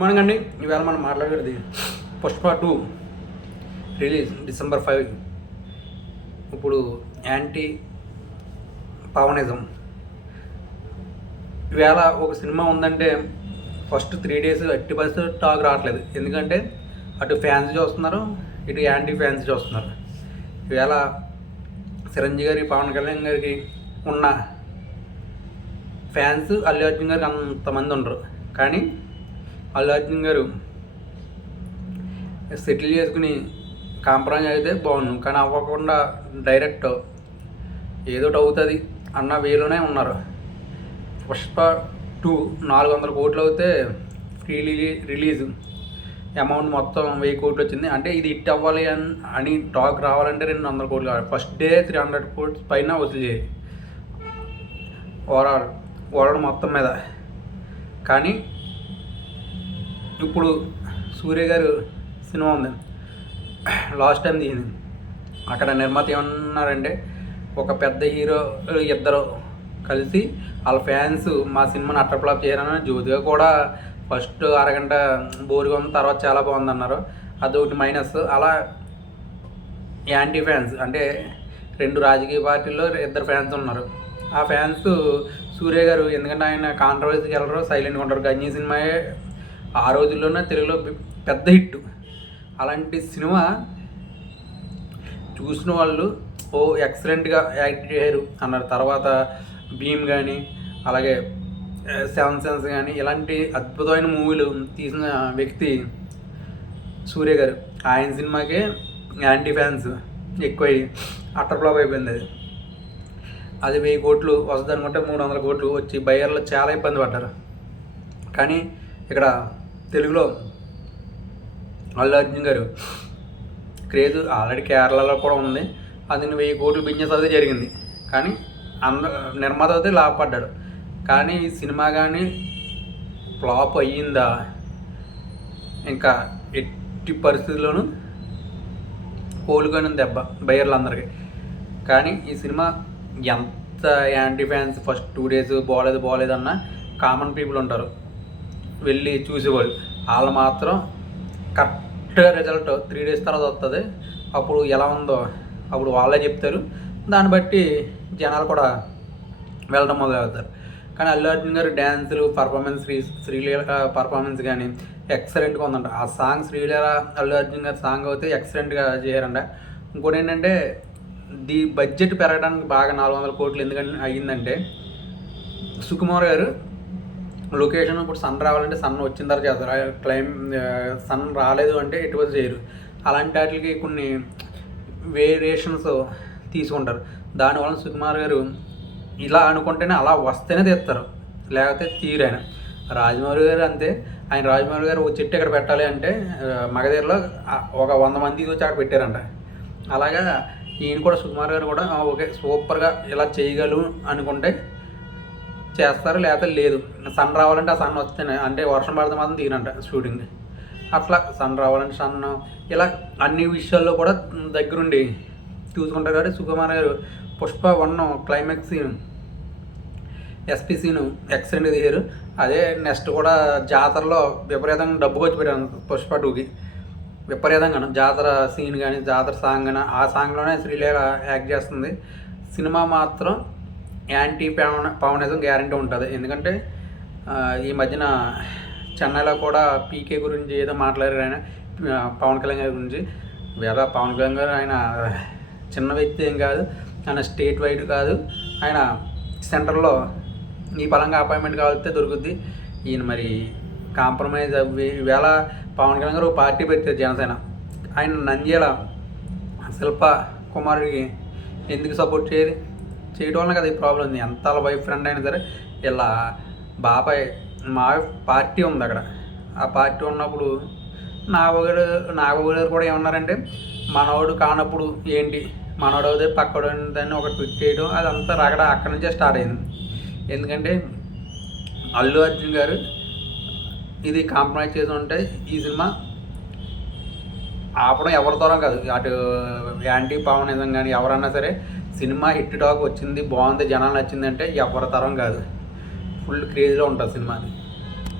Morning అండి. ఈవేళ మనం మాట్లాడేది పుష్ప 2 రిలీజ్ December 5. ఇప్పుడు యాంటీ పవనిజం ఈవేళ ఒక సినిమా ఉందంటే ఫస్ట్ 3 days ఎట్టి పరిస్థితుల్లో టాక్ రావట్లేదు. ఎందుకంటే అటు ఫ్యాన్స్ చూస్తున్నారు, ఇటు యాంటీ ఫ్యాన్స్ చూస్తున్నారు. ఈవేళ చిరంజీవి గారి, పవన్ కళ్యాణ్ గారికి ఉన్న ఫ్యాన్స్ అల్లు అర్జున్ గారికి అంతమంది ఉండరు. కానీ అల్లు అర్జున్ గారు సెటిల్ చేసుకుని కాంప్రమైజ్ అయితే బాగుండు, కానీ అవ్వకుండా డైరెక్ట్ ఏదోటి అవుతుంది అన్న వేలోనే ఉన్నారు. పుష్ప 2 400 కోట్లు అవుతే ఫ్రీ రిలీజ్ అమౌంట్ మొత్తం 1000 కోట్లు వచ్చింది. అంటే ఇది హిట్ అవ్వాలి అని టాక్ రావాలంటే 200 కోట్లు కావాలి. ఫస్ట్ డే 300 కోట్స్ పైన వసూలు చేయాలి ఓవరాల్ మొత్తం మీద. కానీ ఇప్పుడు సూర్య గారు సినిమా ఉంది, లాస్ట్ టైం తీసింది. అక్కడ నిర్మాత ఏమన్నారంటే, ఒక పెద్ద హీరో ఇద్దరు కలిసి వాళ్ళ ఫ్యాన్స్ మా సినిమాని అట్టర్ ఫ్లాప్ చేయారని. జ్యోతిగా కూడా ఫస్ట్ అరగంట బోరుగా ఉంది, తర్వాత చాలా బాగుంది అన్నారు. అదొకటి మైనస్. అలా యాంటీ ఫ్యాన్స్ అంటే 2 రాజకీయ పార్టీల్లో 2 ఫ్యాన్స్ ఉన్నారు. ఆ ఫ్యాన్స్ సూర్య గారు, ఎందుకంటే ఆయన కాంట్రవర్సీకి వెళ్ళరు, సైలెంట్గా ఉంటారు. గంజీ సినిమాయే ఆ రోజుల్లోనే తెలుగులో పెద్ద హిట్. అలాంటి సినిమా చూసిన వాళ్ళు ఎక్సలెంట్గా యాక్ట్ చేయరు అన్నారు. తర్వాత భీమ్ కానీ, అలాగే 7 సెన్స్ కానీ, ఇలాంటి అద్భుతమైన మూవీలు తీసిన వ్యక్తి సూర్య గారు. ఆయన సినిమాకే యాంటీ ఫ్యాన్స్ ఎక్కువై అట్టర్ ఫ్లాప్ అయిపోయింది. అది 1000 కోట్లు వస్తుంది అనుకుంటే 300 కోట్లు వచ్చి బయ్యర్లో చాలా ఇబ్బంది పడ్డారు. కానీ ఇక్కడ తెలుగులో అల్లు అర్జున్ గారు క్రేజ్ ఆల్రెడీ కేరళలో కూడా ఉంది. అది 1000 కోట్లు బిజినెస్ అయితే జరిగింది. కానీ నిర్మాత అయితే లాభపడ్డాడు. కానీ ఈ సినిమా కానీ ఫ్లాప్ అయ్యిందా, ఇంకా ఎట్టి పరిస్థితుల్లోనూ కోలుకొని దెబ్బ బయ్యర్లందరికీ. కానీ ఈ సినిమా ఎంత యాంటీ ఫ్యాన్స్ ఫస్ట్ 2 days బాగోలేదన్న కామన్ పీపుల్ ఉంటారు, వెళ్ళి చూసేవాళ్ళు. వాళ్ళు మాత్రం కరెక్ట్గా రిజల్ట్ 3 days తర్వాత వస్తుంది. అప్పుడు ఎలా ఉందో అప్పుడు వాళ్ళే చెప్తారు. దాన్ని బట్టి జనాలు కూడా వెళ్ళడం మొదలవుతారు. కానీ అల్లు అర్జున్ గారు డ్యాన్సులు, పర్ఫార్మెన్స్, శ్రీలీల పర్ఫార్మెన్స్ కానీ ఎక్సలెంట్గా ఉందంట. ఆ సాంగ్ శ్రీలీల అల్లు అర్జున్ గారి సాంగ్ అయితే ఎక్సలెంట్గా చేయారంట. ఇంకోటి ఏంటంటే, బడ్జెట్ పెరగడానికి బాగా 400 కోట్లు ఎందుకంటే అయ్యిందంటే, సుకుమార్ గారు లొకేషన్ ఇప్పుడు సన్ రావాలంటే సన్ వచ్చిన తర్వాత చేస్తారు. సన్ రాలేదు అంటే ఎటువంటి చేయరు. అలాంటి వాటికి కొన్ని వేరియేషన్స్ తీసుకుంటారు. దానివల్ల సుకుమార్ గారు ఇలా అనుకుంటేనే అలా వస్తేనే తీస్తారు, లేకపోతే తీరైన. రాజమౌళి గారు అంతే. ఆయన రాజమౌళి గారు ఒక చెట్టు ఎక్కడ పెట్టాలి అంటే మగధీరలో ఒక 100 మంది వచ్చి అక్కడ పెట్టారంట. అలాగా ఈయన కూడా, సుకుమార్ గారు కూడా ఓకే సూపర్గా ఇలా చేయగలరు అనుకుంటే చేస్తారు, లేకపోతే లేదు. సన్ రావాలంటే ఆ సన్ వస్తేనే, అంటే వర్షం పడితే మాత్రం తీయనంట షూటింగ్. అట్లా సన్ రావాలంటే సన్, ఇలా అన్ని విషయాల్లో కూడా దగ్గరుండి చూసుకుంటారు. కాబట్టి సుకుమార్ గారు పుష్ప 1 క్లైమాక్స్ ఎస్పీసీను ఎక్సలెంట్గా తీశారు. అదే నెక్స్ట్ కూడా జాతరలో విపరీతంగా డబ్బు ఖర్చు పెట్టాను పుష్ప 2కి. విపరీతంగా జాతర సీన్ కానీ, జాతర సాంగ్ కానీ, ఆ సాంగ్లోనే శ్రీలీల యాక్ట్ చేస్తుంది. సినిమా మాత్రం యాంటీ పవనిజం గ్యారంటీ ఉంటుంది. ఎందుకంటే ఈ మధ్యన చెన్నైలో కూడా పీకే గురించి ఏదో మాట్లాడారు ఆయన, పవన్ కళ్యాణ్ గారి గురించి. వేళ పవన్ కళ్యాణ్ గారు ఆయన చిన్న వ్యక్తి ఏం కాదు, ఆయన స్టేట్ వైడ్ కాదు, ఆయన సెంటర్లో ఈ పరంగా అపాయింట్మెంట్ కావాలితే దొరుకుద్ది. ఈయన మరి కాంప్రమైజ్ అవ్వి వేళ పవన్ కళ్యాణ్ గారు పార్టీ పెట్టారు జనసేన. ఆయన నంద్యాల శిల్ప కుమారుడికి ఎందుకు సపోర్ట్ చేయడం వల్ల కదా ఈ ప్రాబ్లం ఉంది. ఎంత వైఫ్ ఫ్రెండ్ అయినా సరే, ఇలా బాబాయ్ మా పార్టీ ఉంది అక్కడ. ఆ పార్టీ ఉన్నప్పుడు నాగబాబు గారు కూడా ఏమన్నారంటే, మనవాడు కానప్పుడు ఏంటి, మనవాడు అవుతే పక్కడు దాన్ని ఒక ట్విట్ చేయడం, అదంతా రగడ అక్కడి నుంచే స్టార్ట్ అయింది. ఎందుకంటే అల్లు అర్జున్ గారు ఇది కాంప్రమైజ్ చేసి ఉంటే ఈ సినిమా ఆపడం ఎవరి తరం కాదు. అటు యాంటీ పవనిజం కానీ ఎవరన్నా సరే, సినిమా హిట్ టాక్ వచ్చింది, బాగుంది, జనాలు నచ్చిందంటే ఎవరి తరం కాదు. ఫుల్ క్రేజ్లో ఉంటుంది సినిమా.